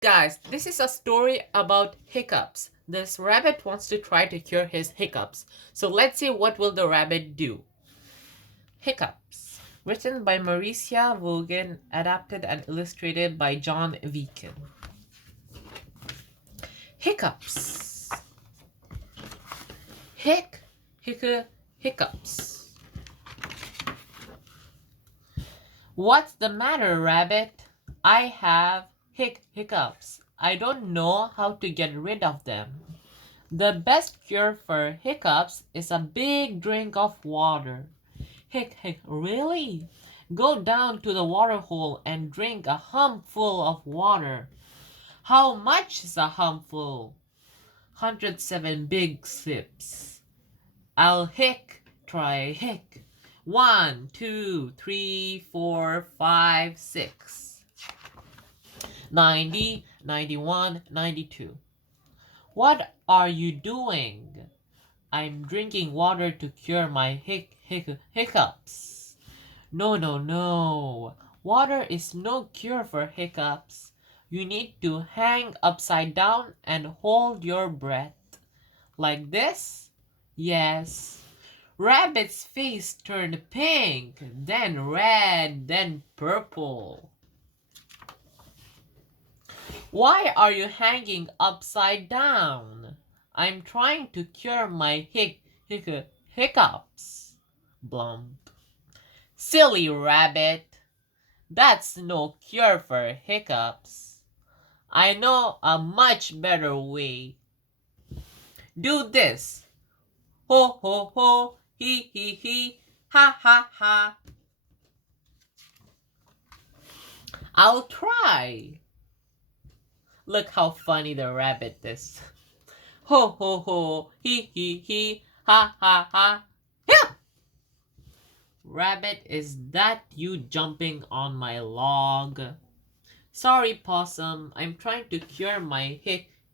Guys, this is a story about hiccups. This rabbit wants to try to cure his hiccups. So let's see what will the rabbit do. Hiccups. Written by Maricia Vaughan, adapted and illustrated by John Viken. Hiccups. Hic Hiccu Hiccups. What's the matter, rabbit? I have hic hiccups. I don't know how to get rid of them. The best cure for hiccups is a big drink of water. Really? Go down to the water hole and drink a humful of water. How much is a humful? 107 big sips. I'll try hic. 1, 2, 3, 4, 5, 6. 90, 91, 92. What are you doing? I'm drinking water to cure my hiccups. No. Water is no cure for hiccups. You need to hang upside down and hold your breath. Like this? Yes. Rabbit's face turned pink, then red, then purple. Why are you hanging upside down? I'm trying to cure my hiccups. Blump. Silly rabbit. That's no cure for hiccups. I know a much better way. Do this. Ho ho ho, he, ha ha ha. I'll try. Look how funny the rabbit is. Ho ho ho, he, ha ha ha. Yeah! Rabbit, is that you jumping on my log? Sorry, Possum, I'm trying to cure my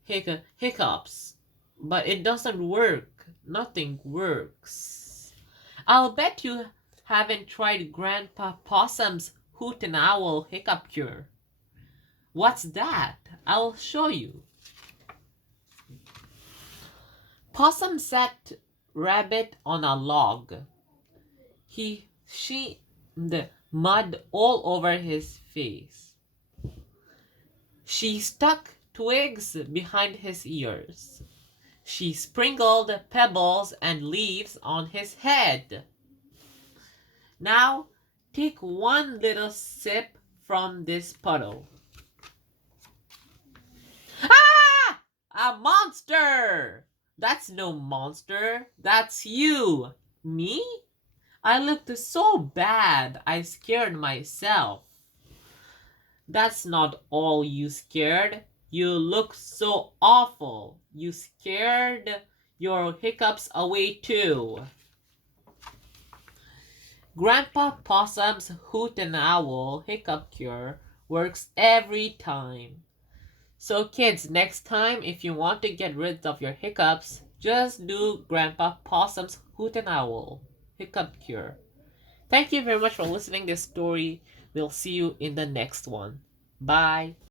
hiccups. But it doesn't work. Nothing works. I'll bet you haven't tried Grandpa Possum's Hoot and Owl hiccup cure. What's that? I'll show you. Possum sat Rabbit on a log. She the mud all over his face. She stuck twigs behind his ears. She sprinkled pebbles and leaves on his head. Now, take one little sip from this puddle. Ah! A monster! That's no monster. That's you. Me? I looked so bad, I scared myself. That's not all you scared. You look so awful. You scared your hiccups away too. Grandpa Possum's Hoot and Owl hiccup cure works every time. So kids, next time if you want to get rid of your hiccups, just do Grandpa Possum's Hoot and Owl hiccup cure. Thank you very much for listening to this story. We'll see you in the next one. Bye.